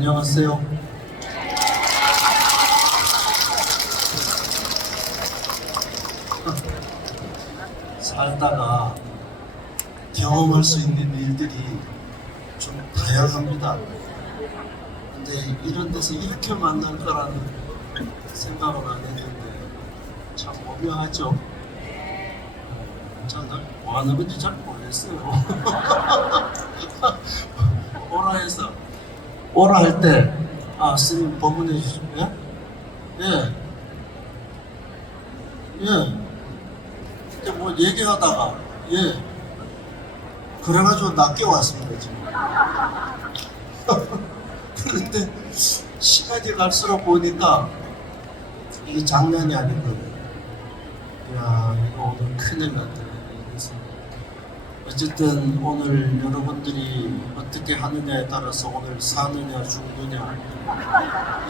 안녕하세요. 살다가 경험할 수 있는 일들이 좀 다양합니다. 근데 이런 데서 이렇게 만날 거라는 생각은 안 했는데 참 오묘하죠. 참, 뭐 하는 건지 잘 모르겠어요. 오라 할 때, 아, 스님 법문해 주시죠. 예? 예. 예. 근데 뭐 얘기하다가, 예. 그래가지고 낮게 왔습니다, 지금. 그런데 시간이 갈수록 보니까 이게 장난이 아니거든요. 야, 이거 오늘 큰일 났다. 그래서 어쨌든 오늘 여러분들이 어떻게 하느냐에 따라서 오늘 사느냐 죽느냐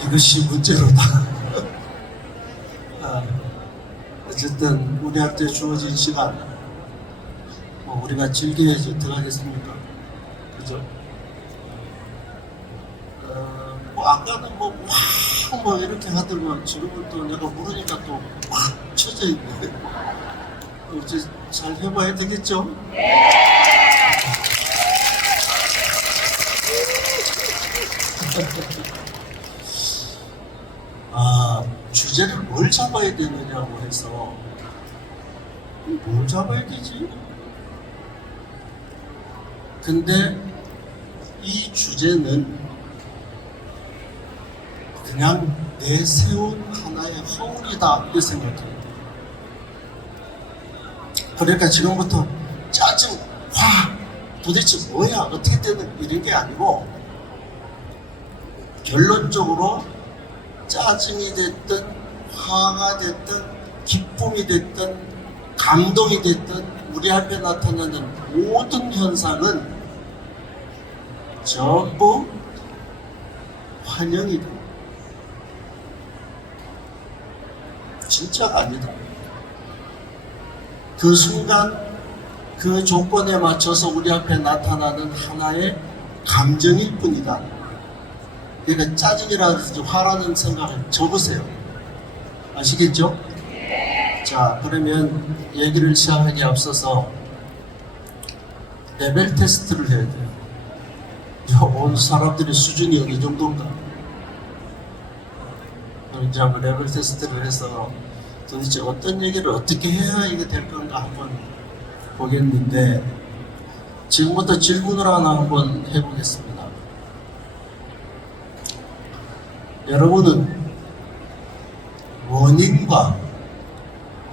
이것이 문제로다. 아, 어쨌든 우리한테 주어진 시간 뭐 우리가 즐겨야지 어떡하겠습니까? 그죠? 뭐 아까는 뭐 이렇게 하더만 지금은 또 내가 모르니까 또 막 쳐져 있네. 이제 잘 해봐야 되겠죠? 아, 주제를 뭘 잡아야 되느냐고 해서 뭘 잡아야 되지? 근데 이 주제는 그냥 내세운 하나의 허울이다 이렇게 생각해요. 그러니까 지금부터 짜증, 화, 도대체 뭐야, 어떻게 되는 이런 게 아니고 결론적으로 짜증이 됐든 화가 됐든 기쁨이 됐든 감동이 됐든 우리 앞에 나타나는 모든 현상은 전부 환영이 됩니다. 진짜가 아니다. 그 순간 그 조건에 맞춰서 우리 앞에 나타나는 하나의 감정일 뿐이다. 그러니까 짜증이라든지 화라는 생각을 접으세요. 아시겠죠? 자, 그러면 얘기를 시작하기에 앞서서 레벨 테스트를 해야 돼요. 오늘 사람들의 수준이 어느 정도인가? 이제 한번 레벨 테스트를 해서 도대체 어떤 얘기를 어떻게 해야 이게 될 건가 한번 보겠는데 지금부터 질문을 하나 한번 해보겠습니다. 여러분은 원인과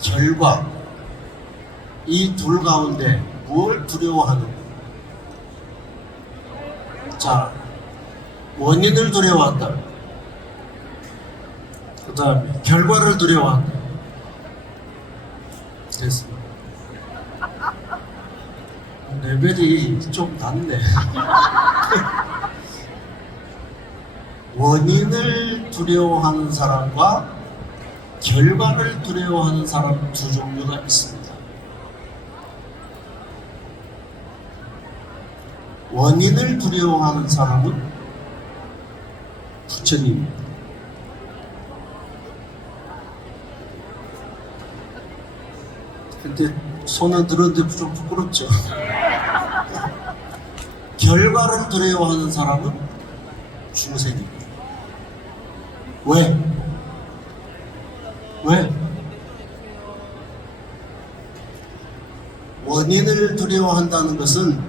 결과 이 둘 가운데 뭘 두려워하는가? 자, 원인을 두려워한다. 그 다음에 결과를 두려워한다. 됐습니다. 레벨이 좀 낮네. 원인을 두려워하는 사람과 결과를 두려워하는 사람 두 종류가 있습니다. 원인을 두려워하는 사람은 부처님입니다. 근데 손을 들었는데 좀 부끄럽죠. 결과를 두려워하는 사람은 중생입니다. 왜? 원인을 두려워한다는 것은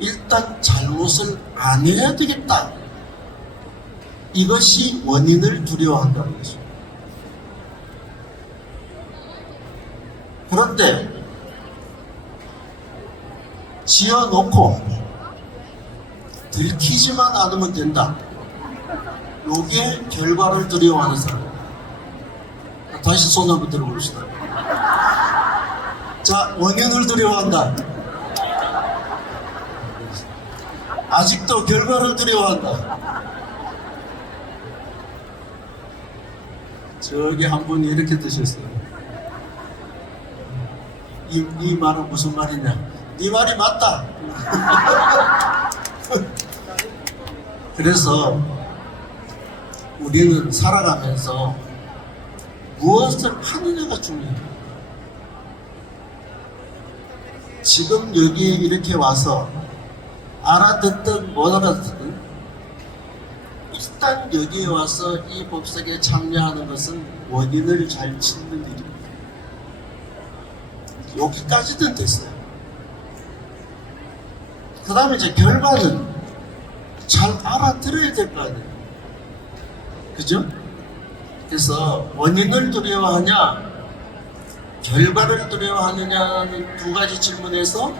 일단 잘못을 안 해야 되겠다. 이것이 원인을 두려워한다는 것입니다. 그런데 지어놓고 들키지만 않으면 된다. 요게 결과를 두려워하는 사람. 다시 손 한번 들어봅시다. 자, 원인을 두려워한다. 아직도 결과를 두려워한다. 저기 한 분이 이렇게 드셨어요. 이 말은 무슨 말이냐? 네 말이 맞다. 그래서 우리는 살아가면서 무엇을 하느냐가 중요해요. 지금 여기에 이렇게 와서 알아듣든 못 알아듣든 일단 여기에 와서 이 법석에 참여하는 것은 원인을 잘 찾는 일입니다. 여기까지는 됐어요. 그 다음에 이제 결과는 잘 알아들어야 될 거 아니에요. 그죠? 그래서 원인을 두려워하냐 결과를 두려워하느냐는 두 가지 질문에서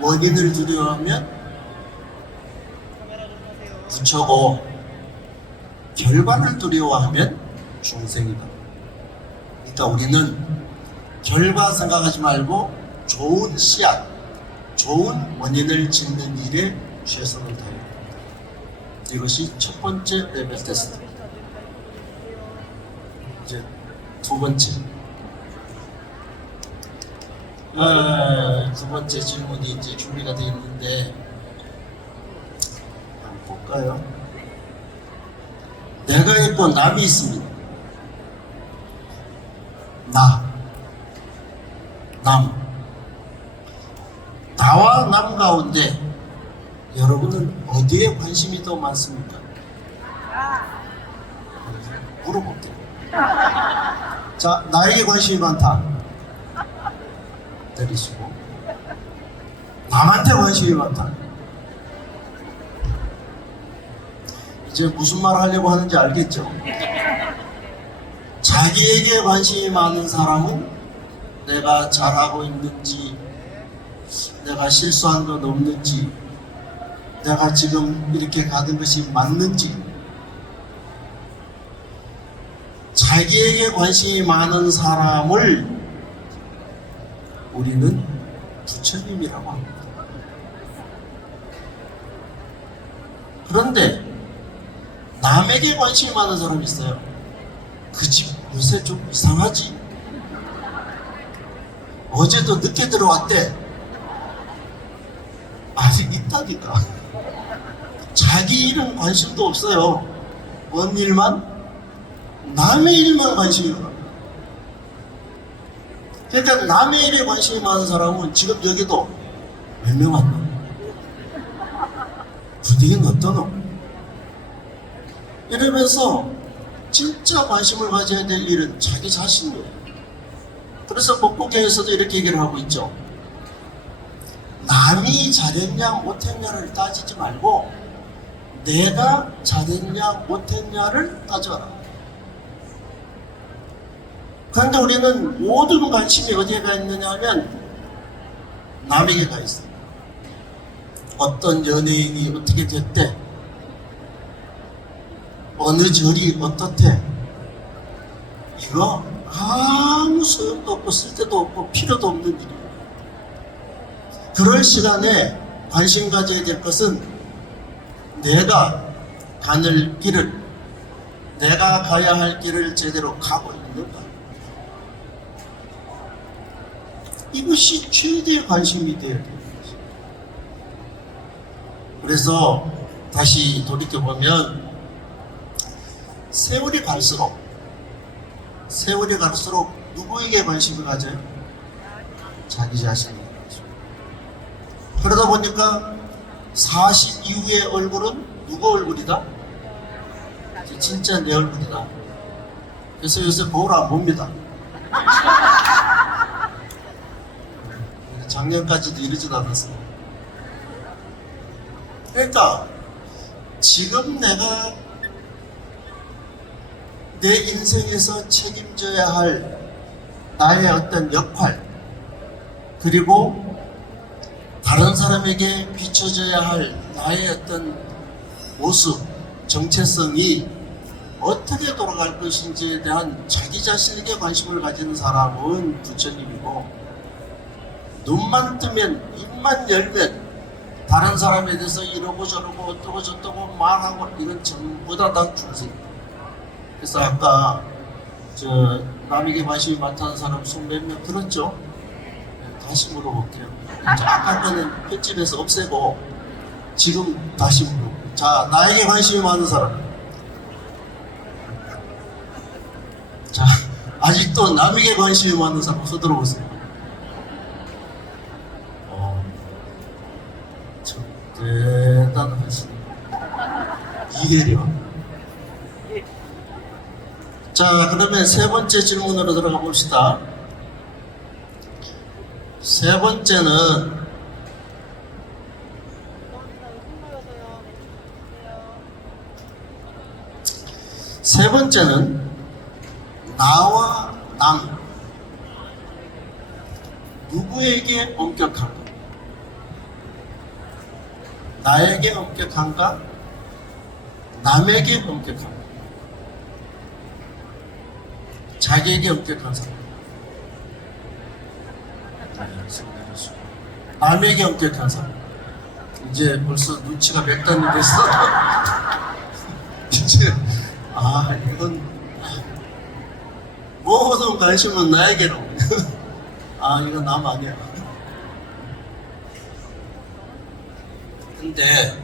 원인을 두려워하면 부처고 결과를 두려워하면 중생이다. 그러니까 우리는 결과 생각하지 말고 좋은 씨앗, 좋은 원인을 짓는 일에 최선을 다해야 합니다. 이것이 첫 번째 레벨 테스트. 이제 두 번째. 두 번째 질문이 이제 준비가 되어 있는데 한번 볼까요? 내가 있고 남이 있습니다. 나와 남 가운데 여러분은 어디에 관심이 더 많습니까? 물어볼게요. 자, 나에게 관심이 많다. 때리시고 남한테 관심이 많다. 이제 무슨 말 하려고 하는지 알겠죠? 자기에게 관심이 많은 사람은 내가 잘하고 있는지, 내가 실수한 건 없는지, 내가 지금 이렇게 가는 것이 맞는지, 자기에게 관심이 많은 사람을 우리는 부처님이라고 합니다. 그런데 남에게 관심이 많은 사람이 있어요. 그 집 요새 좀 이상하지? 어제도 늦게 들어왔대. 아직 있다니까. 자기 일은 관심도 없어요. 뭔 일만? 남의 일만 관심이 많아. 그러니까 남의 일에 관심이 많은 사람은 지금 여기도 몇 명 왔나? 분위기는 어떠노? 이러면서 진짜 관심을 가져야 될 일은 자기 자신이에요. 그래서 법국에서도 이렇게 얘기를 하고 있죠. 남이 잘했냐 못했냐를 따지지 말고 내가 잘했냐 못했냐를 따져라. 그런데 우리는 모든 관심이 어디에 가 있느냐 하면 남에게 가 있어요. 어떤 연예인이 어떻게 됐대? 어느 절이 어떻대? 이거 아무 소용도 없고 쓸데도 없고 필요도 없는 일이에요. 그럴 시간에 관심 가져야 될 것은 내가 가는 길을, 내가 가야 할 길을 제대로 가고 있는가? 이것이 최대의 관심이 되어야 돼요. 그래서 다시 돌이켜보면 세월이 갈수록 누구에게 관심을 가져요? 자기 자신에게. 그러다 보니까 40 이후의 얼굴은 누구 얼굴이다? 진짜 내 얼굴이다. 그래서 요새 거울 안 봅니다. 작년까지도 이러지도 않았어요. 그러니까 지금 내가 내 인생에서 책임져야 할 나의 어떤 역할, 그리고 다른 사람에게 비춰져야 할 나의 어떤 모습, 정체성이 어떻게 돌아갈 것인지에 대한 자기 자신에게 관심을 가지는 사람은 부처님이고, 눈만 뜨면 입만 열면 다른 사람에 대해서 이러고 저러고 어떠고 저떠고 말하고 이런 전부 다 중생입니다. 그래서 아까 남에게 관심이 많다는 사람 손 몇 명 들었죠? 네, 다시 물어볼게요. 아까 거는 편집해서 없애고 지금 다시 물어볼게요. 자, 나에게 관심이 많은 사람. 자, 아직도 남에게 관심이 많은 사람 서들어 보세요. 참 대단하시네. 이계력. 자, 그러면 세 번째 질문으로 들어가 봅시다. 세 번째는 나와 남, 누구에게 엄격한가? 나에게 엄격한가? 남에게 엄격한가? 자기에게 엄격한 사람, 남에게 엄격한 사람. 이제 벌써 눈치가 몇 단이 됐어. 이제 이건 모든 관심은 나에게로. 이건 남 아니야. 근데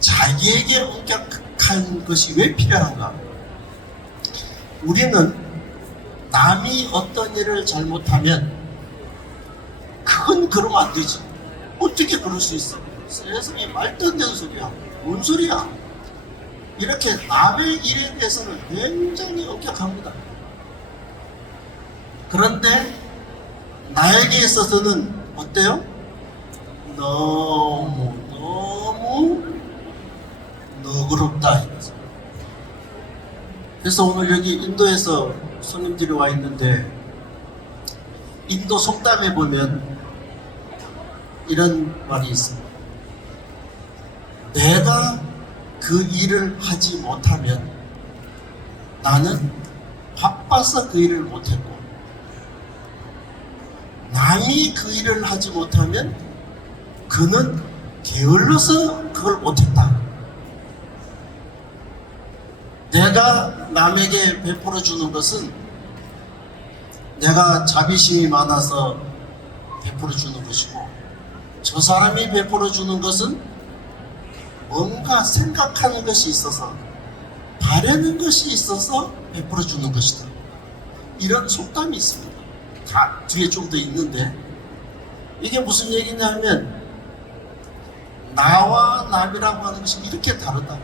자기에게 엄격한 것이 왜 필요한가? 우리는 남이 어떤 일을 잘못하면 그건 그러면 안 되지. 어떻게 그럴 수 있어? 세상에 말도 안 되는 소리야. 뭔 소리야? 이렇게 남의 일에 대해서는 굉장히 엄격합니다. 그런데 나에게 있어서는 어때요? 너무 너그럽다 이거죠. 그래서 오늘 여기 인도에서 손님들이 와 있는데, 인도 속담에 보면 이런 말이 있습니다. 내가 그 일을 하지 못하면 나는 바빠서 그 일을 못했고, 남이 그 일을 하지 못하면 그는 게을러서 그걸 못했다. 내가 남에게 베풀어 주는 것은 내가 자비심이 많아서 베풀어 주는 것이고, 저 사람이 베풀어 주는 것은 뭔가 생각하는 것이 있어서, 바라는 것이 있어서 베풀어 주는 것이다. 이런 속담이 있습니다. 다 뒤에 좀 더 있는데, 이게 무슨 얘기냐면 나와 남이라고 하는 것이 이렇게 다르다.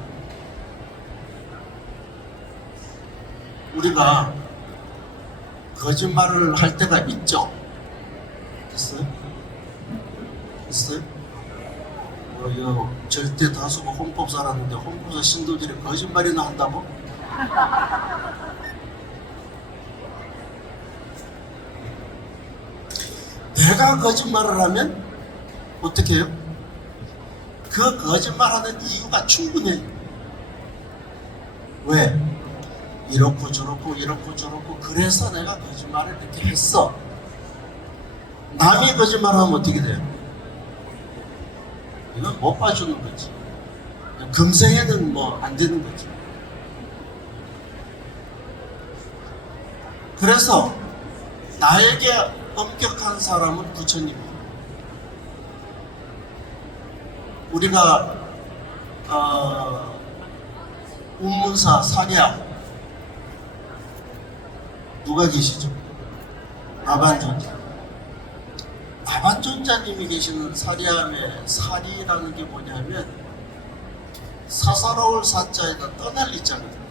우리가 거짓말을 할 때가 있죠. 있어요? 있어요? 절대 다수가 헌법사라는데 헌법사 신도들이 거짓말이나 한다고? 내가 거짓말을 하면 어떻게 해요? 그 거짓말하는 이유가 충분해. 왜? 이렇고 저렇고 그래서 내가 거짓말을 이렇게 했어. 남이 거짓말하면 어떻게 돼요? 이건 못 봐주는 거지. 금생에는 뭐 안 되는 거지. 그래서 나에게 엄격한 사람은 부처님이에요. 우리가 운문사 사리야 누가 계시죠? 나반존자. 나반존자님이 계시는 사리암의 사리라는 게 뭐냐면 사사로울 사자에다 떠날 이자거든요.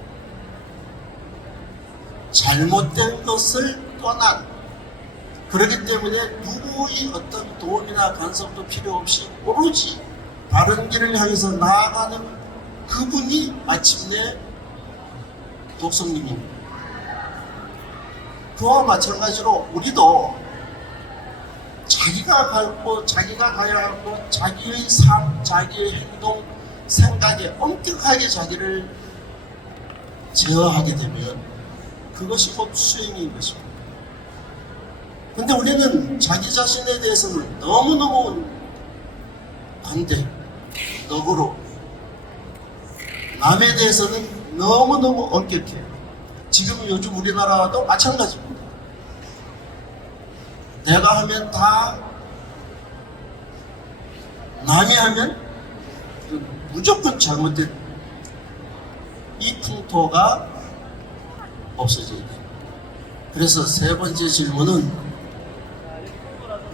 잘못된 것을 떠난, 그렇기 때문에 누구의 어떤 도움이나 간섭도 필요 없이 오로지 바른 길을 향해서 나아가는 그분이 마침내 독성님입니다. 그와 마찬가지로 우리도 자기가 밟고 자기가 가야 하고 자기의 삶, 자기의 행동, 생각에 엄격하게 자기를 제어하게 되면 그것이 곧 수행인 것입니다. 근데 우리는 자기 자신에 대해서는 너무너무 반대, 너그러, 남에 대해서는 너무너무 엄격해요. 지금 요즘 우리나라도 마찬가지입니다. 내가 하면 다 남이 하면 무조건 잘못된 이 풍토가 없어져야 돼. 그래서 세 번째 질문은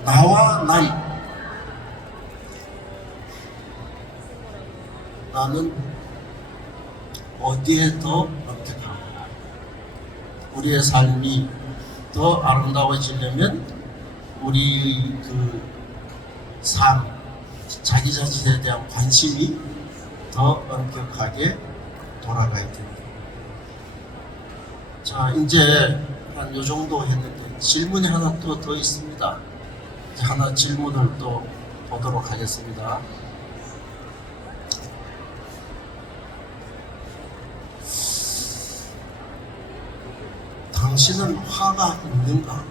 나와 남. 나는 어디에 더 선택하고 우리의 삶이 더 아름다워지려면 우리의 그 삶, 자기 자신에 대한 관심이 더 엄격하게 돌아가야 됩니다. 자, 이제 한 요 정도 했는데 질문이 하나 또 더 있습니다. 이제 하나 질문을 또 보도록 하겠습니다. 당신은 화가 있는가?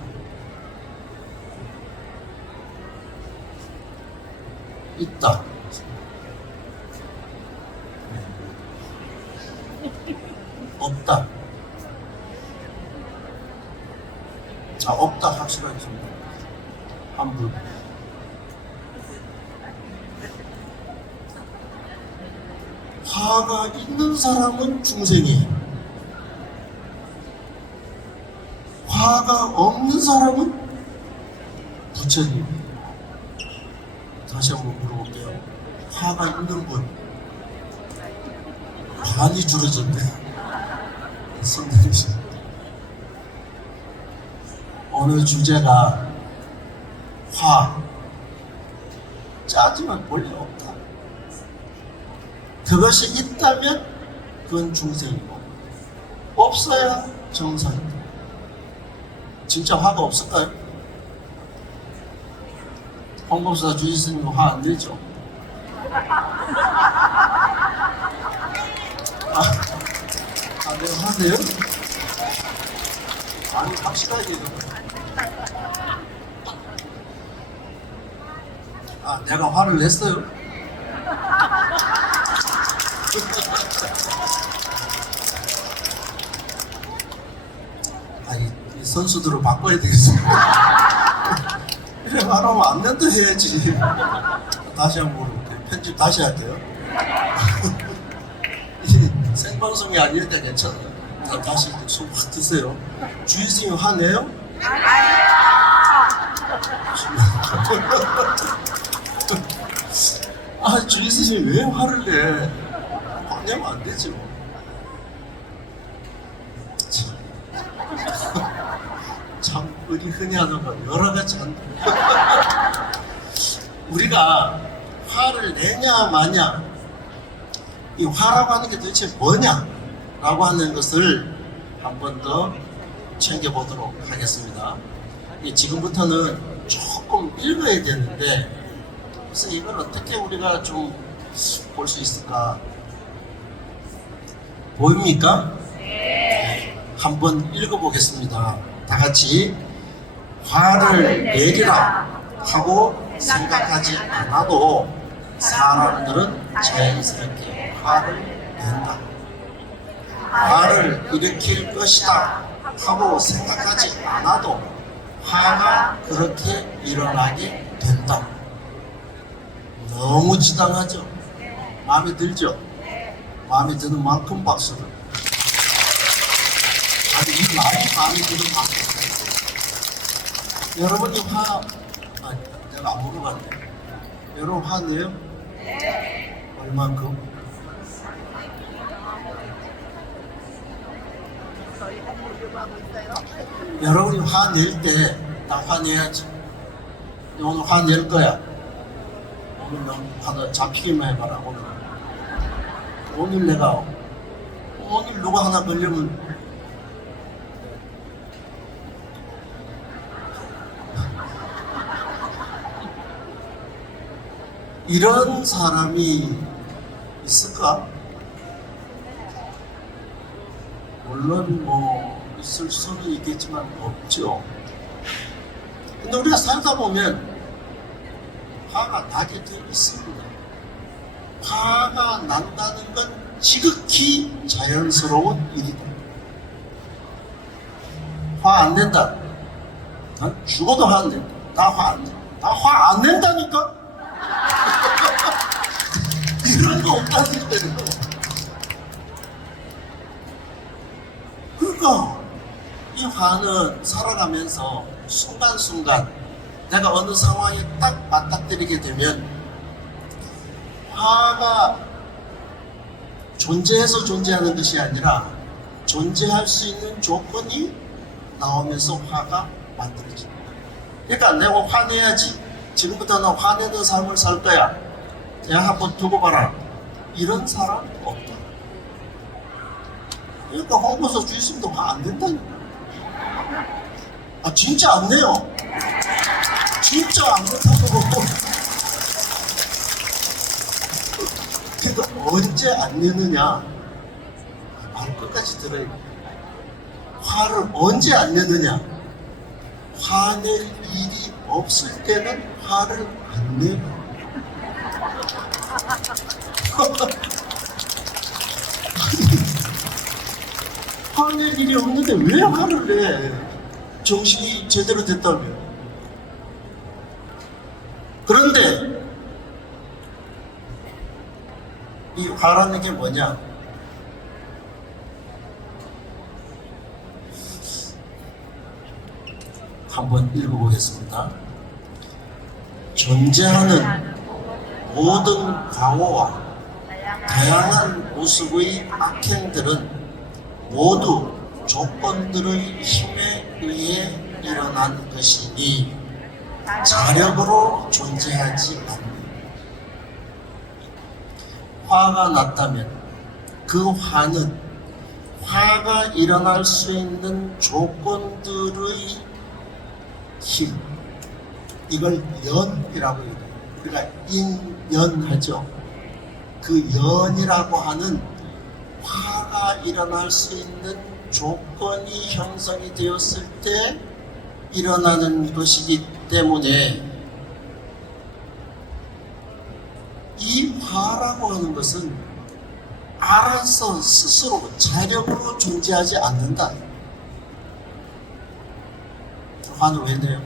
있다. 없다. 없다 확실하겠습니다. 한 분. 화가 있는 사람은 중생이에요. 화가 없는 사람은 부처님. 다시 한번 물어볼게요. 화가 있는 분 반이 줄어졌네. 선생님, 오늘 주제가 화, 짜증은 본래 없다. 그것이 있다면 그건 중생이고 없어야 정상이다. 진짜 화가 없을까요? 홍범사 주지스님 화 안 내죠? 내가 화내요? 아니, 확실하게. 내가 화를 냈어요? 아니, 이 선수들을 바꿔야 되겠습니다. 그래, 말하면 안 된다 해야지. 다시 한번 물어볼게요. 편집 다시 할게요. 생방송이 아닐 때 괜찮아요. 다시 숨 확 드세요. 주인스님 화내요? 주인스님 왜 화를 내? 화내면 안 되지 뭐. 참 우리 흔히 하는 거 여러 가지 한다. 우리가 화를 내냐 마냐, 이 화라고 하는 게 도대체 뭐냐 라고 하는 것을 한 번 더 챙겨보도록 하겠습니다. 지금부터는 조금 읽어야 되는데, 그래서 이걸 어떻게 우리가 좀 볼 수 있을까? 보입니까? 네. 한번 읽어보겠습니다. 다 같이. 화를 내리라 하고 생각하지 않아도 사람들은 자연스럽게 화를 낸다. 화를 일으킬 것이다 하고 생각하지 않아도 화가 그렇게 일어나게 된다. 너무 지당하죠? 마음에 들죠? 마음에 드는 만큼 박수를. 아니, 이 말이 마음에 드는 만큼. 여러분이 내가 안 물어봤네. 여러분 화내요? 얼만큼? 여러분이 화낼 때 나 화내야지. 오늘 화낼 거야. 오늘 화나 잡히기만 해봐라. 오늘 내가 오늘 누가 하나 걸리면 이런 사람이 있을까? 물론 뭐 있을 수는 있겠지만 없죠. 근데 우리가 살다 보면 화가 나게 돼 있습니다. 화가 난다는 건 지극히 자연스러운 일이다. 화 안 낸다. 난 죽어도 화 안 낸다. 나 화 안 낸다. 나 화 안 낸다니까? 이런 거 없다는 거예요. 그러니까 이 화는 살아가면서 순간순간 내가 어느 상황에 딱 맞닥뜨리게 되면 화가 존재해서 존재하는 것이 아니라 존재할 수 있는 조건이 나오면서 화가 만들어집니다. 그러니까 내가 화내야지, 지금부터는 화내는 삶을 살 거야, 그냥 한번 두고 봐라, 이런 사람 없다. 그러니까 홍보서 주있으면 화 안 된다니까. 아 진짜 안 내요. 진짜 안 된다고. 그래도 언제 안 내느냐, 말 끝까지 들어야 돼. 화를 언제 안 내느냐, 화낼 일이 없을 때는 화를 안 내요. 화낼 일이 없는데 왜 화를 내? 정신이 제대로 됐다면. 그런데 이 화라는 게 뭐냐? 한번 읽어보겠습니다. 존재하는 모든 과오와 다양한 모습의 악행들은 모두 조건들의 힘에 의해 일어난 것이니 자력으로 존재하지 않는다. 화가 났다면 그 화는 화가 일어날 수 있는 조건들의 힘, 이걸 연이라고 해요. 우리가 인연하죠. 그 연이라고 하는 화가 일어날 수 있는 조건이 형성이 되었을 때 일어나는 것이기 때문에 이 화라고 하는 것은 알아서 스스로 자력으로 존재하지 않는다. 화는 왜 내요?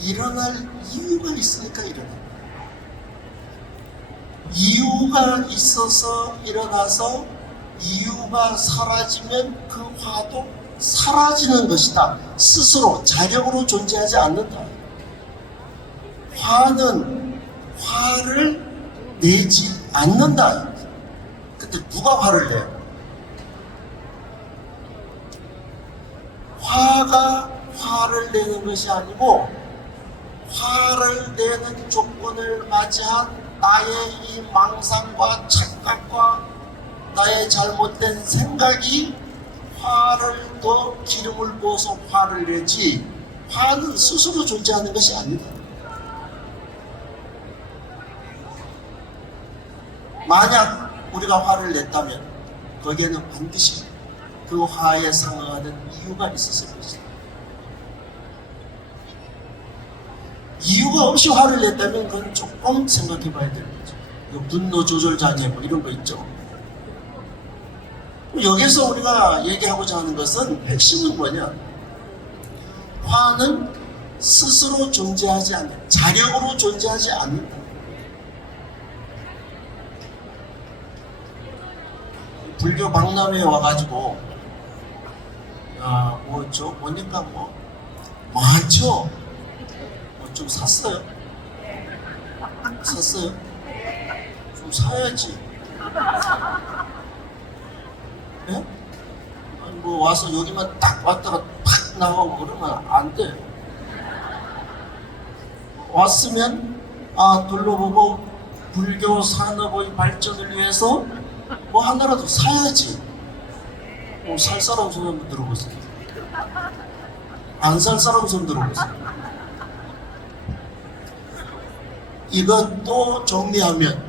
일어날 이유가 있으니까 일어납니다. 이유가 있어서 일어나서 이유가 사라지면 그 화도 사라지는 것이다. 스스로 자력으로 존재하지 않는다. 화는 화를 내지 않는다. 근데 누가 화를 내요? 화가 화를 내는 것이 아니고 화를 내는 조건을 맞이한 나의 이 망상과 착각과 나의 잘못된 생각이 화를 더 기름을 부어서 화를 내지, 화는 스스로 존재하는 것이 아니다. 만약 우리가 화를 냈다면 거기에는 반드시 그 화에 상응하는 이유가 있었을 것이다. 이유가 없이 화를 냈다면 그건 조금 생각해 봐야 되는 거죠. 분노 조절 장애 뭐 이런 거 있죠. 여기서 우리가 얘기하고자 하는 것은 핵심은 뭐냐? 화는 스스로 존재하지 않는, 자력으로 존재하지 않는다. 불교 박람회에 와가지고 보니까 많죠. 좀 샀어요? 샀어요? 좀 사야지. 예? 아니 와서 여기만 딱 왔다가 팍 나가고 그러면 안 돼. 왔으면 둘러보고 불교 산업의 발전을 위해서 하나라도 사야지. 살 사람 손 한번 들어보세요. 안 살 사람 손 들어보세요. 이것도 정리하면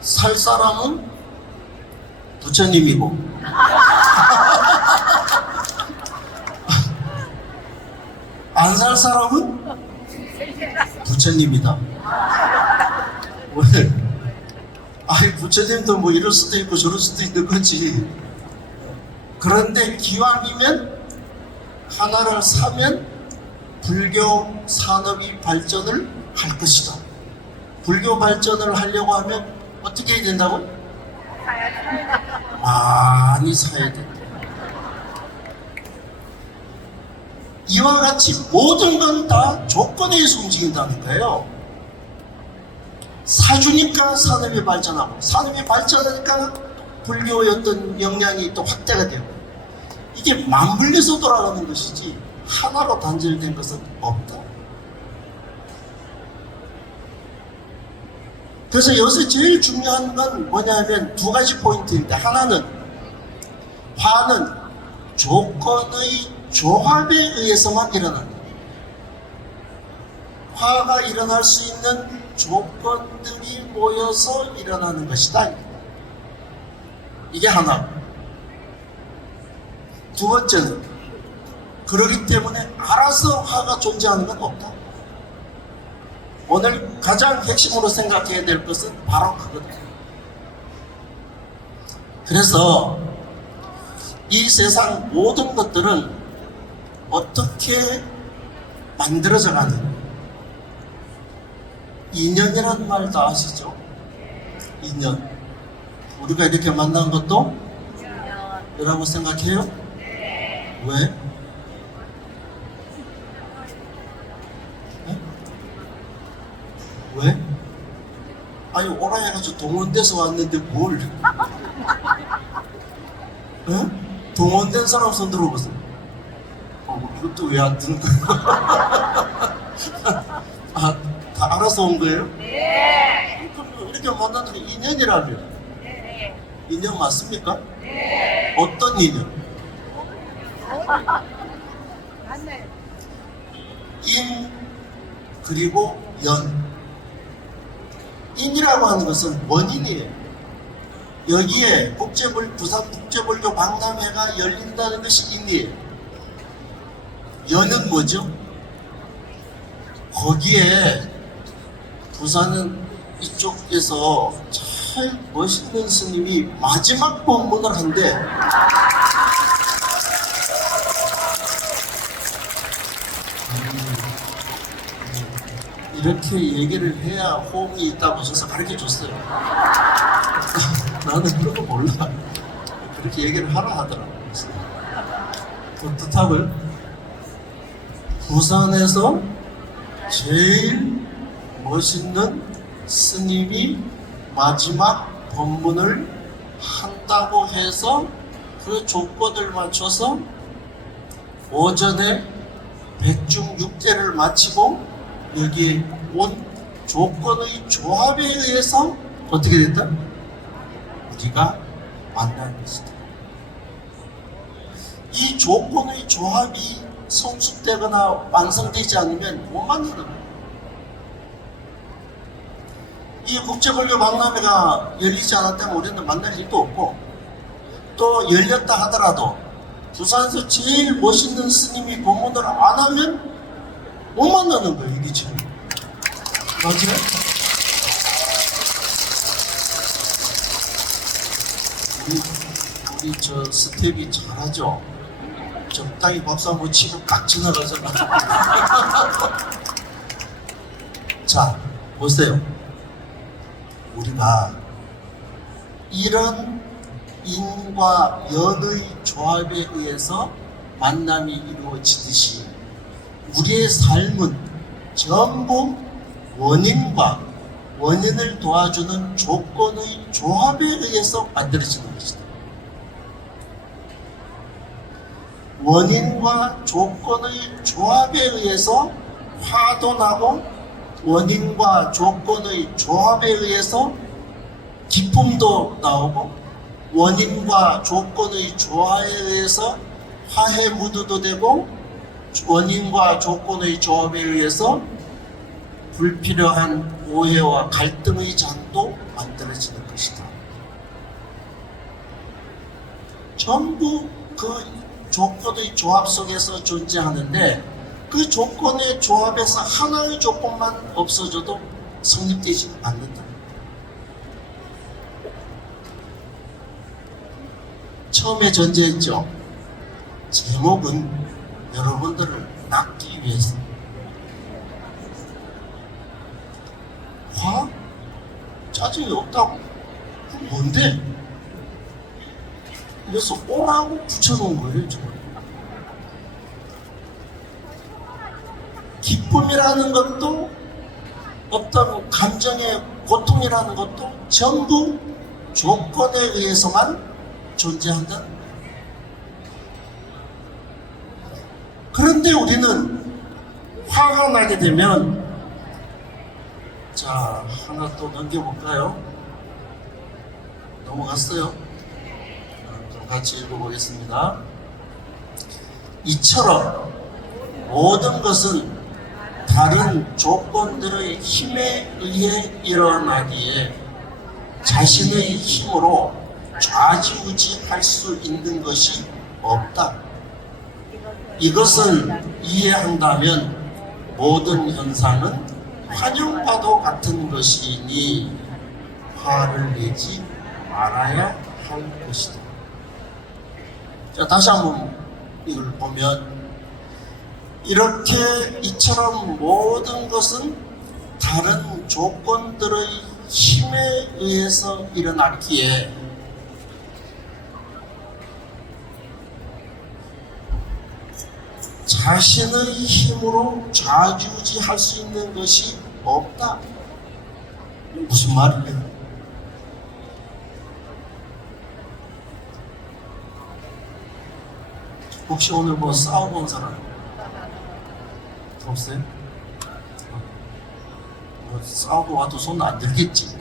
살 사람은 부처님이고 안 살 사람은 부처님이다. 왜? 부처님도 이럴 수도 있고 저럴 수도 있는 거지. 그런데 기왕이면 하나를 사면 불교 산업이 발전을 할 것이다. 불교 발전을 하려고 하면 어떻게 해야 된다고? 많이 사야 된다. 이와 같이 모든 건 다 조건에 의해서 움직인다는 거예요. 사주니까 산업이 발전하고, 산업이 발전하니까 불교의 어떤 역량이 또 확대가 되고, 이게 맞물려서 돌아가는 것이지 하나로 단절된 것은 없다. 그래서 여기서 제일 중요한 건 뭐냐면 두 가지 포인트인데, 하나는 화는 조건의 조합에 의해서만 일어난다. 화가 일어날 수 있는 조건들이 모여서 일어나는 것이다. 이게 하나. 두 번째는 그러기 때문에 알아서 화가 존재하는 건 없다. 오늘 가장 핵심으로 생각해야 될 것은 바로 그거다. 그래서 이 세상 모든 것들은 어떻게 만들어져 가는, 인연이라는 말 다 아시죠? 인연. 우리가 이렇게 만난 것도 인연이라고 생각해요? 왜? 네? 왜? 아니 오라 해가지고 동원돼서 왔는데 뭘? 네? 동원된 사람 손 들어보세요. 그것도 왜 안 드는 거야? 아, 다 알아서 온 거예요? 네. 그럼 이렇게 만나는 게 인연이라며? 네. 인연 맞습니까? 네. 어떤 인연? 인 그리고 연. 인이라고 하는 것은 원인이에요. 여기에 부산 국제불교 박람회가 열린다는 것이 인이에요. 연은 뭐죠? 거기에 부산은 이쪽에서 잘 멋있는 스님이 마지막 법문을 한대. 이렇게 얘기를 해야 호응이 있다고 하셔서 가르쳐 줬어요. 나는 그런 거 몰라. 그렇게 얘기를 하라 하더라고. 어떻다고요? 부산에서 제일 멋있는 스님이 마지막 법문을 한다고 해서 그 조건을 맞춰서 오전에 백중육대를 마치고 여기에 온 조건의 조합에 의해서 어떻게 됐다? 우리가 만난 것이다. 이 조건의 조합이 성숙되거나 완성되지 않으면 못 만나는 거예요. 이 국제불교 박람회가 열리지 않았다면 우리는 만날 일도 없고, 또 열렸다 하더라도 부산에서 제일 멋있는 스님이 법문을 안 하면 못 만나는 거예요. 이게 지금 맞아요? 우리 저 스텝이 잘하죠? 적당히 박수 한번 치고 딱 지나가잖아. 자, 보세요. 우리가 이런 인과 연의 조합에 의해서 만남이 이루어지듯이 우리의 삶은 전부 원인과 원인을 도와주는 조건의 조합에 의해서 만들어지는 것이다. 원인과 조건의 조합에 의해서 화도 나고, 원인과 조건의 조합에 의해서 기쁨도 나오고, 원인과 조건의 조화에 의해서 화해 무드도 되고, 원인과 조건의 조합에 의해서 불필요한 오해와 갈등의 장도 만들어지는 것이다. 전부 그 조건의 조합 속에서 존재하는데, 그 조건의 조합에서 하나의 조건만 없어져도 성립되지 않는다. 처음에 전제했죠. 제목은 여러분들을 낚기 위해서. 화? 짜증이 없다고? 그럼 뭔데? 그래서 오라고 붙여놓은 거예요, 저걸. 기쁨이라는 것도 어떤 감정의 고통이라는 것도 전부 조건에 의해서만 존재한다. 그런데 우리는 화가 나게 되면, 자, 하나 또 넘겨볼까요? 넘어갔어요. 좀 같이 읽어보겠습니다. 이처럼 모든 것은 다른 조건들의 힘에 의해 일어나기에 자신의 힘으로 좌지우지할 수 있는 것이 없다. 이것을 이해한다면 모든 현상은 환영과도 같은 것이니 화를 내지 말아야 할 것이다. 자, 다시 한번 이걸 보면, 이렇게 이처럼 모든 것은 다른 조건들의 힘에 의해서 일어났기에 자신의 힘으로 좌지우지할 수 있는 것이 없다. 무슨 말이에요? 혹시 오늘 뭐 싸우고 온 사람 없어요? 뭐 싸우고 와도 손 안 들겠지.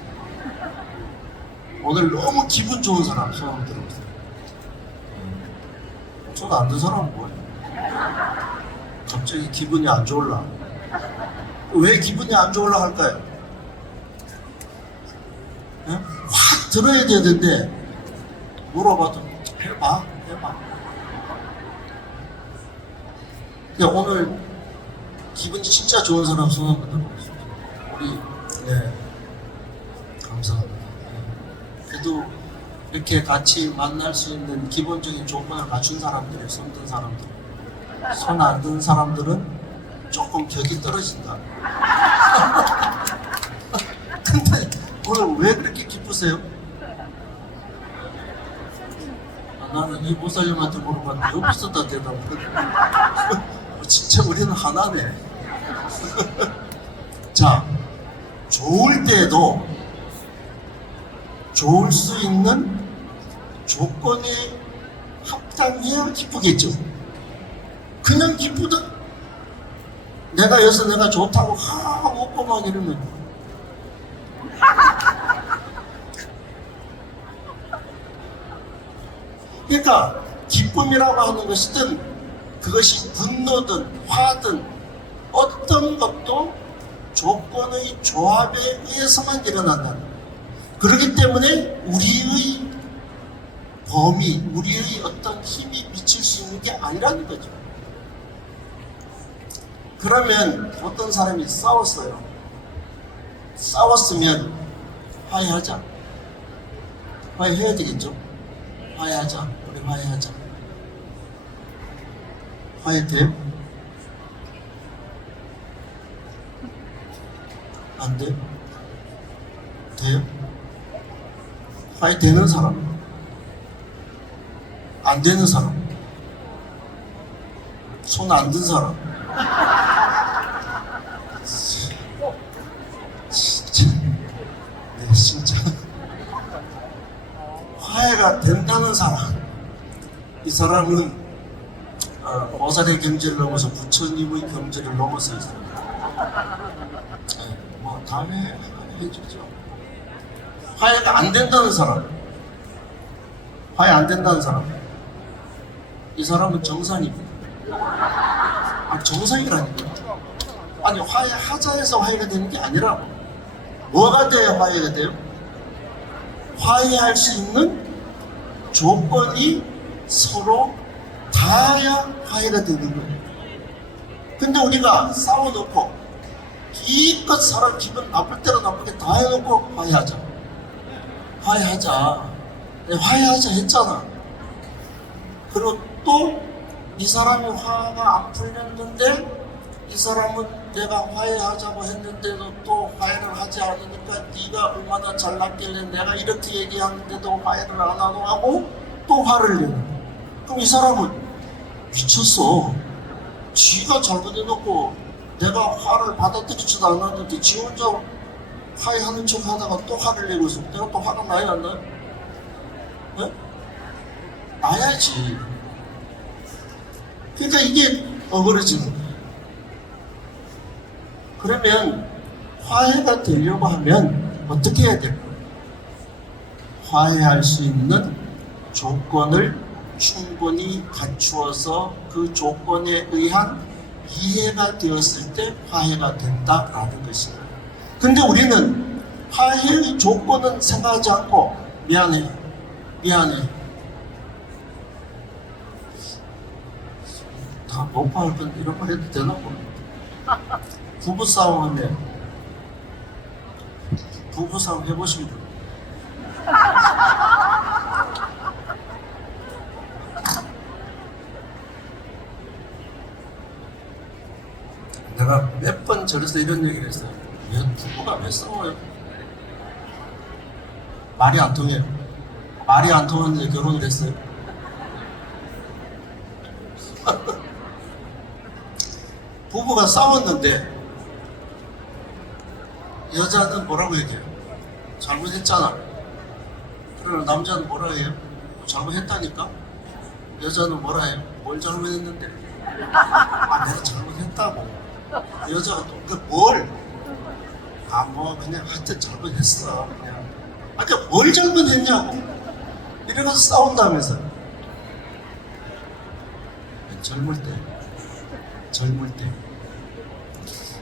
오늘 너무 기분 좋은 사람 손 한번 들어보세요. 손 안 든 사람은 뭐예요? 갑자기 기분이 안 좋을라. 왜 기분이 안 좋을라 할까요? 네? 확 들어야 되는데 물어봐도 해봐. 근데 오늘 기분이 진짜 좋은 사람 손 한번 들어보세요. 우리 네, 감사합니다. 네. 그래도 이렇게 같이 만날 수 있는 기본적인 조건을 갖춘 사람들이, 손 든 사람들, 손 안 든 사람들은 조금 격이 떨어진다. 근데 오늘 왜 그렇게 기쁘세요? 나는 이 보살님한테 물어봤는데 옆에서 다 대답을 진짜 우리는 하나네. 자, 좋을 때도 좋을 수 있는 조건에 합당해야 기쁘겠죠. 그냥 기쁘다. 내가 여기서 내가 좋다고 하고 웃고 막 이러면 그러니까 기쁨이라고 하는 것이든 그것이 분노든 화든 어떤 것도 조건의 조합에 의해서만 일어난다. 그렇기 때문에 우리의 범위, 우리의 어떤 힘이 미칠 수 있는 게 아니라는 거죠. 그러면 어떤 사람이 싸웠어요. 싸웠으면 화해하자. 화해해야 되겠죠? 화해하자. 우리 화해하자. 화해돼요? 안 돼요? 돼요? 화해되는 사람? 안 되는 사람? 손 안 든 사람? 진짜, 네, 진짜. 화해가 된다는 사람, 이 사람은 보살의 경지를 넘어서 부처님의 경지를 넘어서 있어요. 네, 뭐 다음에 해주죠. 화해가 안 된다는 사람, 화해 안 된다는 사람, 이 사람은 정상입니다. 정상이라니까. 아니, 화해하자 해서 화해가 되는 게 아니라 뭐가 돼야 화해가 돼요? 화해할 수 있는 조건이 서로 닿아야 화해가 되는 거예요. 근데 우리가 싸워놓고 기껏 사람 기분 나쁠 대로 나쁘게 다 해놓고 화해하자. 네, 화해하자 했잖아. 그리고 또 이 사람이 화가 안 풀렸는데 이 사람은 내가 화해하자고 했는데도 또 화해를 하지 않으니까 네가 얼마나 잘났길래 내가 이렇게 얘기하는데도 화해를 안 하고 또 화를 내는. 그럼 이 사람은 미쳤어. 지가 잘못해놓고 내가 화를 받아들이지도 않았는데 지 혼자 화해하는 척 하다가 또 화를 내고 있어. 내가 또 화가 나야 안 나요? 네? 나야지. 그러니까 이게 어그러지는 거예요. 그러면 화해가 되려고 하면 어떻게 해야 될까요? 화해할 수 있는 조건을 충분히 갖추어서 그 조건에 의한 이해가 되었을 때 화해가 된다라는 것입니다. 근데 우리는 화해의 조건은 생각하지 않고 미안해 다 못할 건 이런 말 해도 되나 모르겠다. 부부싸움하면 부부싸움 해보신 분 내가 몇 번 저래서 이런 얘기를 했어요. 부부가 왜 싸워요? 말이 안 통해요. 말이 안 통하는데 결혼을 했어요. 부부가 싸웠는데 여자는 뭐라고 얘기해요? 잘못했잖아. 그러나 남자는 뭐라 해요? 잘못했다니까? 여자는 뭐라 해요? 뭘 잘못했는데? 내가 잘못했다고. 여자가 또 뭘? 뭐 그냥 하여튼 잘못했어. 그냥. 그러니까 뭘 잘못했냐고. 이래가서 싸운다면서. 젊을 때.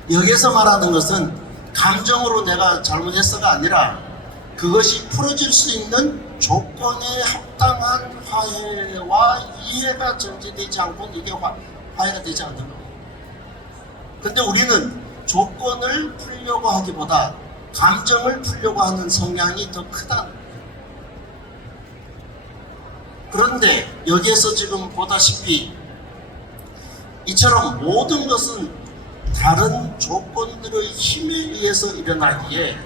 여기서 말하는 것은 감정으로 내가 잘못했어가 아니라 그것이 풀어질 수 있는 조건에 합당한 화해와 이해가 전제되지 않고는 이게 화해가 되지 않는 거예요. 근데 우리는 조건을 풀려고 하기보다 감정을 풀려고 하는 성향이 더 크다는 거예요. 그런데 여기에서 지금 보다시피 이처럼 모든 것은 다른 조건들의 힘에 의해서 일어나기에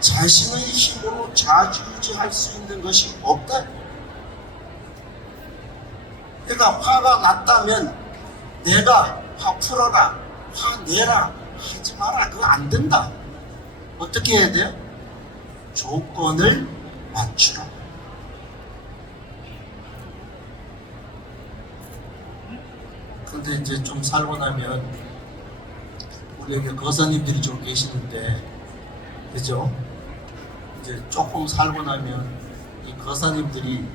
자신의 힘으로 좌지우지할 수 있는 것이 없다. 그러니까 화가 났다면 내가 화 풀어라, 화 내라 하지 마라. 그거 안 된다. 어떻게 해야 돼요? 조건을 맞추라. 근데 이제 좀 살고 나면 우리 여기 거사님들이 좀 계시는데, 그죠? 이제 조금 살고 나면 이 거사님들이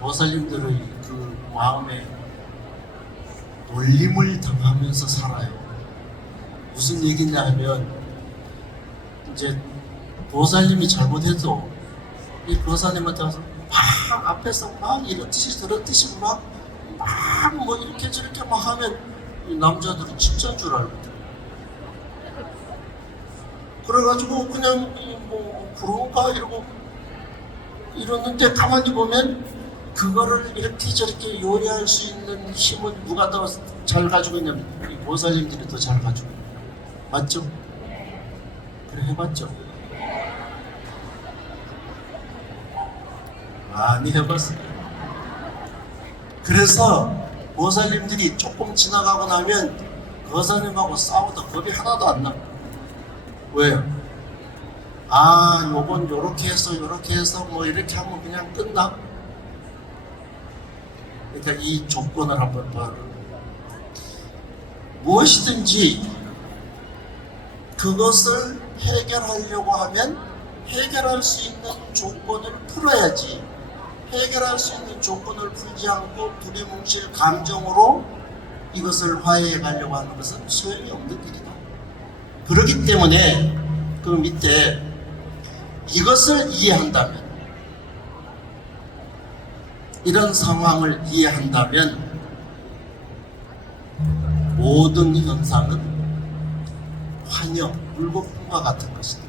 보살님들의 그 마음에 놀림을 당하면서 살아요. 무슨 얘기냐 하면 이제 보살님이 잘못해도 이 거사님한테 가서 막 앞에서 막 이렇듯이 저렇듯이 막 뭐 이렇게 저렇게 막 하면 이 남자들이 진짜인 줄 알고 그래가지고 그냥 뭐 그런가 이러고 이러는데 가만히 보면 그거를 이렇게 저렇게 요리할 수 있는 힘은 누가 더 잘 가지고 있냐면 이 보살님들이 더 잘 가지고 있는 거예요. 맞죠? 그래 해봤죠? 많이 해봤어요. 그래서 보살님들이 조금 지나가고 나면 거사님하고 싸우다 겁이 하나도 안 나. 왜요? 요건 요렇게 해서 뭐 이렇게 하면 그냥 끝나? 그러니까 이 조건을 한번 봐. 무엇이든지 그것을 해결하려고 하면 해결할 수 있는 조건을 풀어야지. 해결할 수 있는 조건을 풀지 않고 두리뭉실 감정으로 이것을 화해해 가려고 하는 것은 소용이 없는 일이다. 그렇기 때문에 그 밑에 이것을 이해한다면, 이런 상황을 이해한다면 모든 현상은 환영, 물거품과 같은 것이다.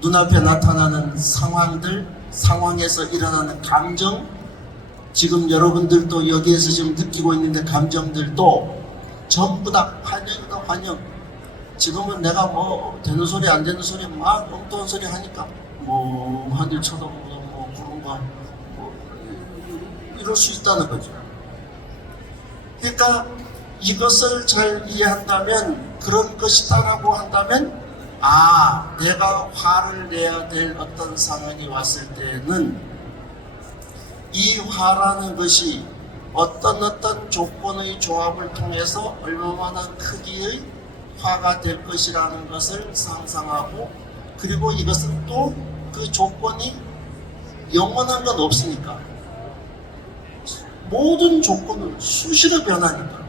눈앞에 나타나는 상황에서 일어나는 감정, 지금 여러분들도 여기에서 지금 느끼고 있는데 감정들도 전부 다 환영이다. 환영. 지금은 내가 뭐 되는 소리 안 되는 소리 막 엉뚱한 소리 하니까 뭐 하늘 쳐다보고 뭐 구름과 뭐 이럴 수 있다는 거죠. 그러니까 이것을 잘 이해한다면, 그런 것이다라고 한다면, 아, 내가 화를 내야 될 어떤 상황이 왔을 때는 이 화라는 것이 어떤 조건의 조합을 통해서 얼마나 크기의 화가 될 것이라는 것을 상상하고, 그리고 이것은 또 그 조건이 영원한 건 없으니까 모든 조건은 수시로 변하니까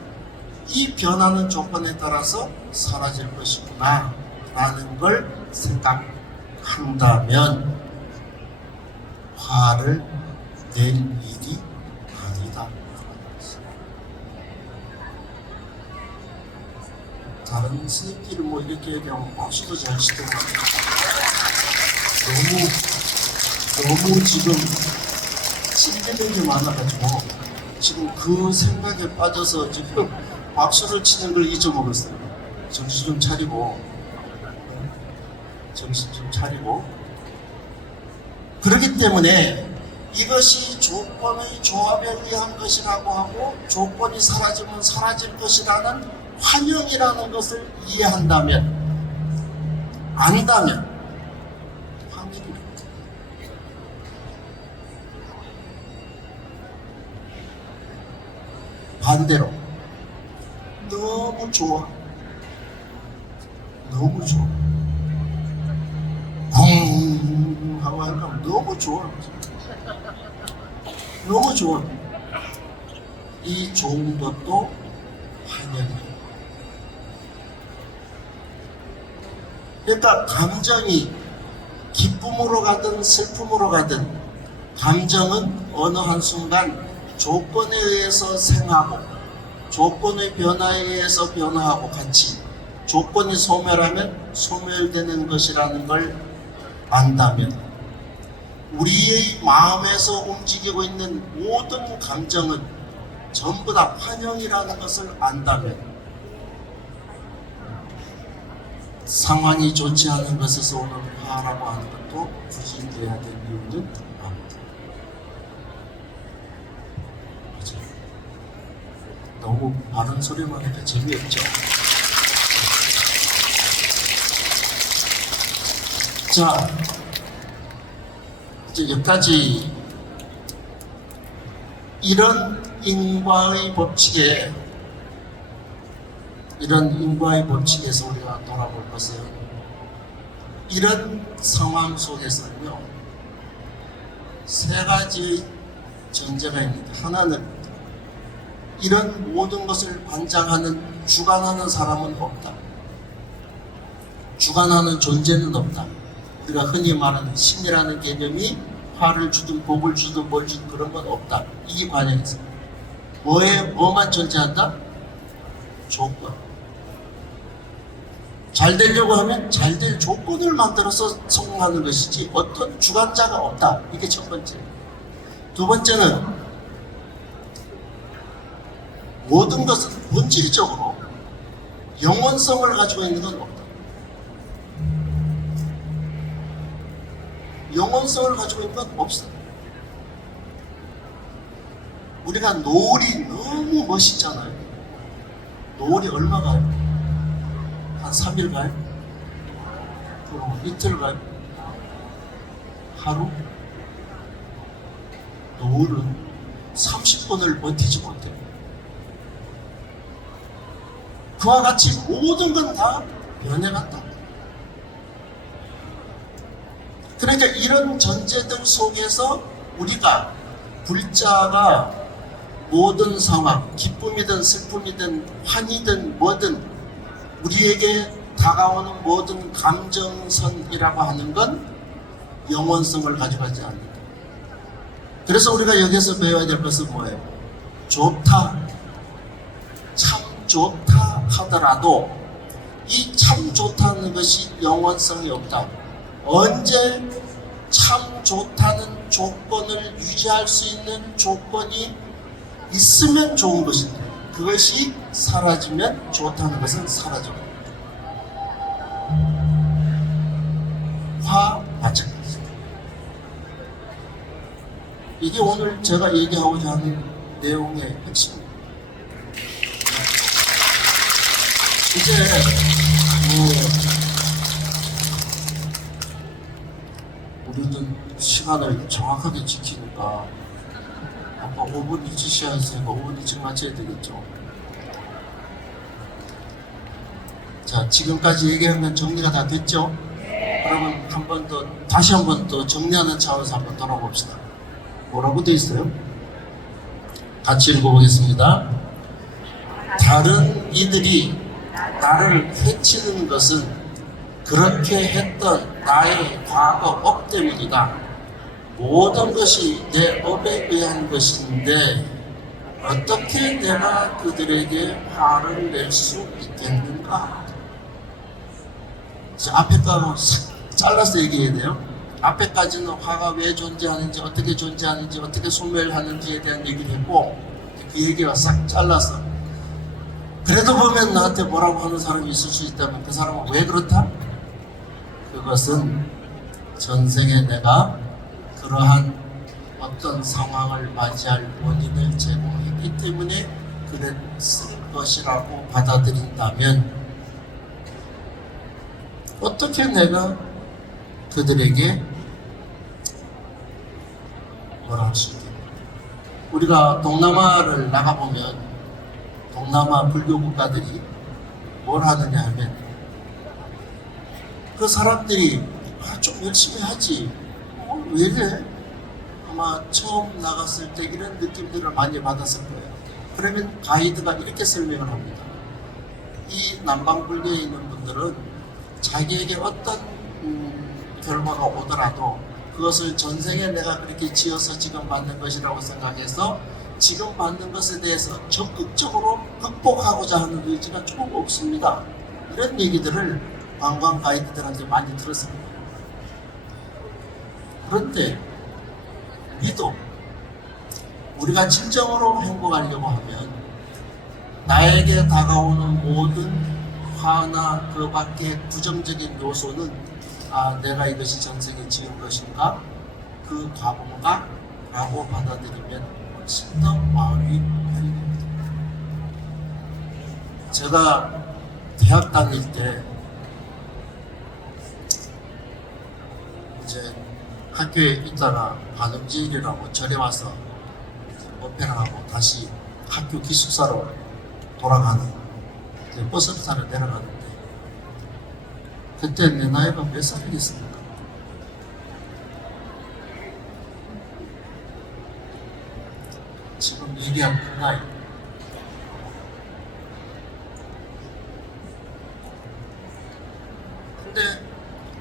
이 변하는 조건에 따라서 사라질 것이구나 라는 걸 생각한다면 화를 낼 일이 아니다. 다른 스님들이 뭐 이렇게 얘기하면 박수도 잘 치더라고요. 너무 지금 찔리는 게 많아가지고 지금 그 생각에 빠져서 지금 박수를 치는 걸 잊어먹었어요. 정신 좀 차리고, 그렇기 때문에 이것이 조건의 조합에 의한 것이라고 하고, 조건이 사라지면 사라질 것이라는 환영이라는 것을 이해한다면, 안다면 확률이 반대로 너무 좋아, 하고 하니까 너무 좋아. 이 좋은 것도 환영이에요. 그러니까 감정이 기쁨으로 가든 슬픔으로 가든, 감정은 어느 한순간 조건에 의해서 생하고 조건의 변화에 의해서 변화하고 같이, 조건이 소멸하면 소멸되는 것이라는 걸 안다면, 우리의 마음에서 움직이고 있는 모든 감정은 전부 다 환영이라는 것을 안다면, 상황이 좋지 않은 것에서 오는 화라고 하는 것도 굳이 돼야 될 이유는 아닙니다. 너무 바른 소리만 하니까 재미없죠. 자, 이제 여기까지 이런 인과의 법칙에서 우리가 돌아볼 것은, 이런 상황 속에서는요, 세 가지의 전제가 있는데, 하나는 이런 모든 것을 관장하는, 주관하는 사람은 없다. 주관하는 존재는 없다. 우리가 흔히 말하는 신이라는 개념이 화를 주든 복을 주든 뭘 주든 그런 건 없다. 이 관념에서 뭐만 존재한다? 조건. 잘 되려고 하면 잘 될 조건을 만들어서 성공하는 것이지 어떤 주관자가 없다. 이게 첫 번째. 두 번째는 모든 것은 본질적으로 영원성을 가지고 있는 건 없다. 영원성을 가지고 있는 건 없어. 우리가 노을이 너무 멋있잖아요. 노을이 얼마 가요? 한 3일 가요? 그럼 이틀 가요? 하루? 노을은 30분을 버티지 못해요. 그와 같이 모든 건 다 변해간다. 그러니까 이런 전제들 속에서 우리가 불자가 모든 상황, 기쁨이든 슬픔이든 환희든 뭐든 우리에게 다가오는 모든 감정선이라고 하는 건 영원성을 가져가지 않는다. 그래서 우리가 여기서 배워야 될 것은 뭐예요? 좋다, 참 좋다 하더라도 이 참 좋다는 것이 영원성이 없다. 언제 참 좋다는 조건을 유지할 수 있는 조건이 있으면 좋은 것인데, 그것이 사라지면 좋다는 것은 사라져요. 화 마찬가지입니다. 이게 오늘 제가 얘기하고자 하는 내용의 핵심입니다. 이제 우리는 시간을 정확하게 지키니까 아까 5분 일찍 시작했으니까 5분 일찍 마쳐야 되겠죠. 자, 지금까지 얘기한 건 정리가 다 됐죠? 그러면 한 번 더, 다시 한 번 더 정리하는 차원에서 한번 돌아봅시다. 뭐라고 돼 있어요? 같이 읽어보겠습니다. 다른 이들이 나를 해치는 것은 그렇게 했던 나의 과거 업 때문이다. 모든 것이 내 업에 의한 것인데 어떻게 내가 그들에게 화를 낼 수 있겠는가? 앞에 거는 싹 잘라서 얘기해야 돼요. 앞에까지는 화가 왜 존재하는지, 어떻게 존재하는지, 어떻게 소멸하는지에 대한 얘기를 했고, 그 얘기가 싹 잘라서. 그래도 보면 나한테 뭐라고 하는 사람이 있을 수 있다면 그 사람은 왜 그렇다? 그것은 전생에 내가 그러한 어떤 상황을 맞이할 원인을 제공했기 때문에 그랬을 것이라고 받아들인다면 어떻게 내가 그들에게 뭐라 할 수 있겠냐. 우리가 동남아를 나가보면 동남아 불교 국가들이 뭘 하느냐 하면 그 사람들이 좀 열심히 하지 왜 이래? 아마 처음 나갔을 때 이런 느낌들을 많이 받았을 거예요. 그러면 가이드가 이렇게 설명을 합니다. 이 남방불교에 있는 분들은 자기에게 어떤 결과가 오더라도 그것을 전생에 내가 그렇게 지어서 지금 만든 것이라고 생각해서 지금 만든 것에 대해서 적극적으로 극복하고자 하는 의지가 조금 없습니다. 이런 얘기들을 관광 가이드들한테 많이 들었습니다. 그런데 우리도 우리가 진정으로 행복하려고 하면 나에게 다가오는 모든 화나 그 밖의 부정적인 요소는 내가 이것이 전생에 지은 것인가? 그 과거가 라고 받아들이면 훨씬 더 마음이 편해집니다. 제가 대학 다닐 때 이제 학교에 있다가 관음지일이라고 절에 와서 법회를 하고 다시 학교 기숙사로 돌아가는 버스를 타러 내려가는데 그때 내 나이가 몇 살이겠습니까? 지금 얘기한 그 나이. 근데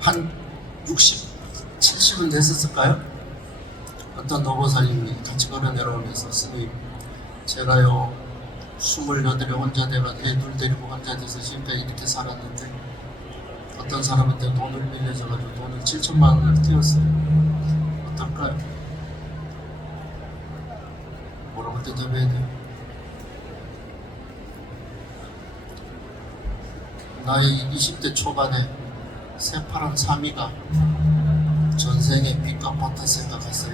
한 60, 70은 됐었을까요? 어떤 노보살님이 같이 걸어 내려오면서 스님 제가요 28에 혼자 돼가지고 애 둘 데리고 혼자 돼서 지금까지 이렇게 살았는데 어떤 사람한테 돈을 빌려줘가지고 돈을 7천만 원을 띄웠어요. 어떨까요? 뭐라고 대답해야 돼요? 나의 20대 초반에 새파란 사미가 전생에 빚 갚았다 생각했어요.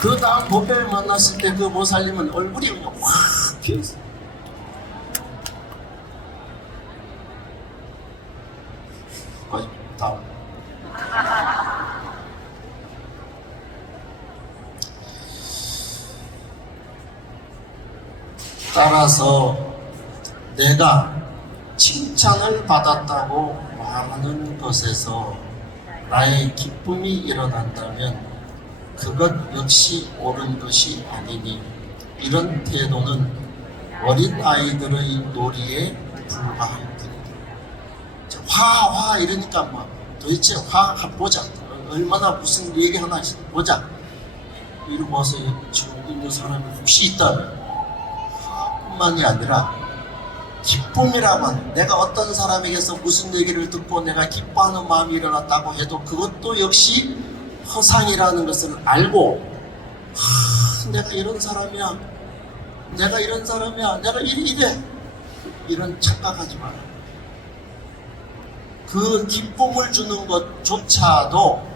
그 다음 법회를 만났을 때 그 보살님은 얼굴이 그냥 확 피었어요. 다음. 따라서 내가 칭찬을 받았다고 말하는 것에서 나의 기쁨이 일어난다면 그것 역시 옳은 것이 아니니 이런 태도는 어린 아이들의 놀이에 불과할 뿐이다. 화 이러니까 뭐 도대체 화 보자 얼마나 무슨 얘기 하나 보자 이러고 와서 지금 있는 사람이 혹시 있다면 화뿐만이 아니라 기쁨이라고 하는 내가 어떤 사람에게서 무슨 얘기를 듣고 내가 기뻐하는 마음이 일어났다고 해도 그것도 역시 허상이라는 것을 알고 내가 이런 사람이야, 내가 이런 사람이야, 내가 이래, 이런 착각하지 마라. 그 기쁨을 주는 것조차도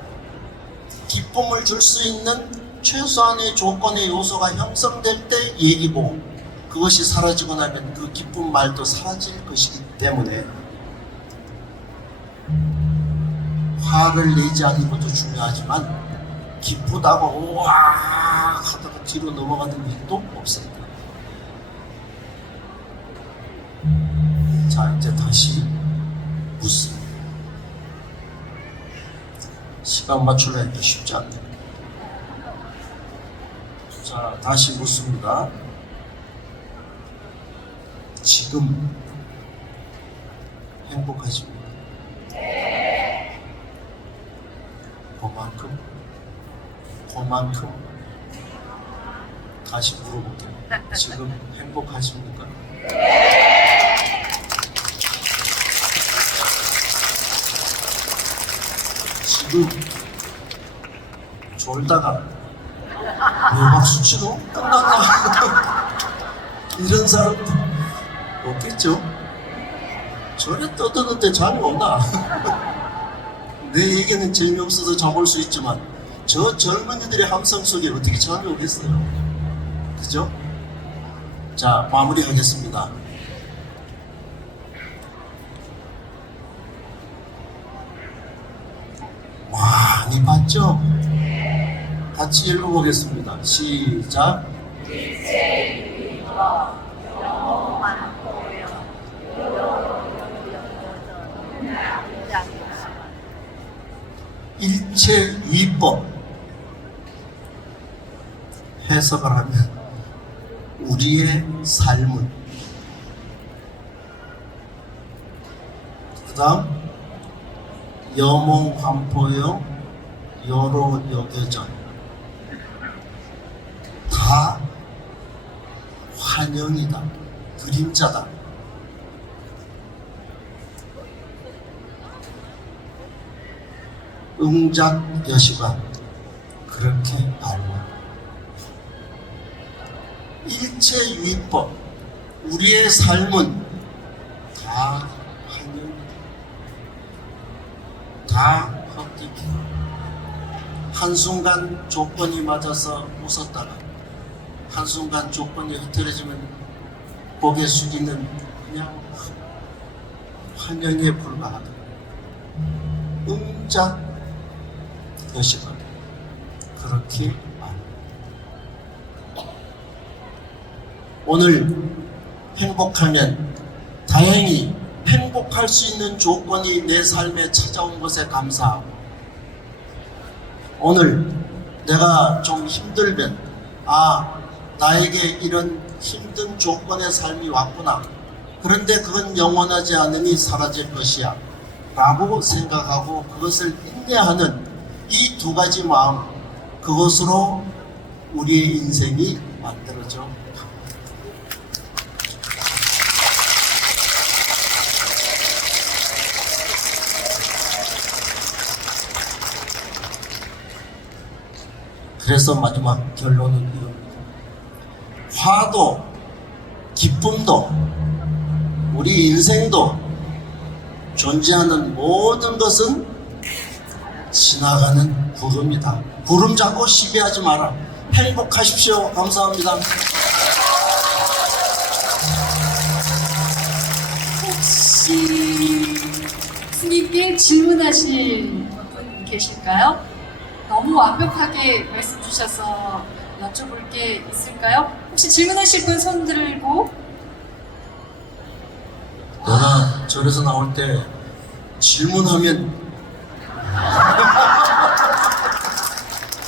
기쁨을 줄 수 있는 최소한의 조건의 요소가 형성될 때 얘기고, 그것이 사라지고 나면 그 기쁜 말도 사라질 것이기 때문에 화를 내지 않는 것도 중요하지만 기쁘다고 우와 하다가 뒤로 넘어가는 일도 없습니다. 자, 이제 다시 묻습니다. 시간 맞추려니까 쉽지 않네요. 자, 다시 묻습니다. 지금 행복하십니까? 그만큼 다시 물어볼게요. 지금 행복하십니까? 지금 졸다가 막 수치로 끝났나? 이런 사람도 없겠죠? 전에 떠드는데 잠이 오나? 내 얘기는 재미없어서 잠 올 수 있지만 저 젊은이들의 함성 속에 어떻게 잠이 오겠어요? 그죠? 자, 마무리하겠습니다. 많이 봤죠? 같이 읽어보겠습니다. 시작. 일체유의법 해석을 하면 우리의 삶은, 그 다음 여몽환포여 여로여겨전, 다 환영이다, 그림자다. 응작여시관 그렇게 알고, 일체유의법 우리의 삶은 다 환영, 다 헛되기. 한순간 조건이 맞아서 웃었다가 한순간 조건이 흐트러지면 고개 숙이는 그냥 환영에 불과하다. 응작여시관 그렇게 말합니다. 오늘 행복하면 다행히 행복할 수 있는 조건이 내 삶에 찾아온 것에 감사하고, 오늘 내가 좀 힘들면 나에게 이런 힘든 조건의 삶이 왔구나, 그런데 그건 영원하지 않으니 사라질 것이야 라고 생각하고 그것을 인내하는 이 두 가지 마음, 그것으로 우리의 인생이 만들어져 갑니다. 그래서 마지막 결론은 이겁니다. 화도 기쁨도 우리 인생도 존재하는 모든 것은 지나가는 구름이다. 구름 잡고 시비하지 마라. 행복하십시오. 감사합니다. 혹시 스님께 질문하실 분 계실까요? 너무 완벽하게 말씀 주셔서 여쭤볼 게 있을까요? 혹시 질문하실 분 손 들고. 내가 절에서 나올 때 질문하면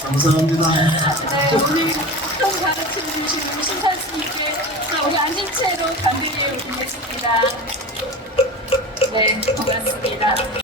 감사합니다. 네, 오늘 통 가르쳐 주신 우리 신선 스님께 우리 앉은 채로 감사를 드리겠습니다. 네, 고맙습니다.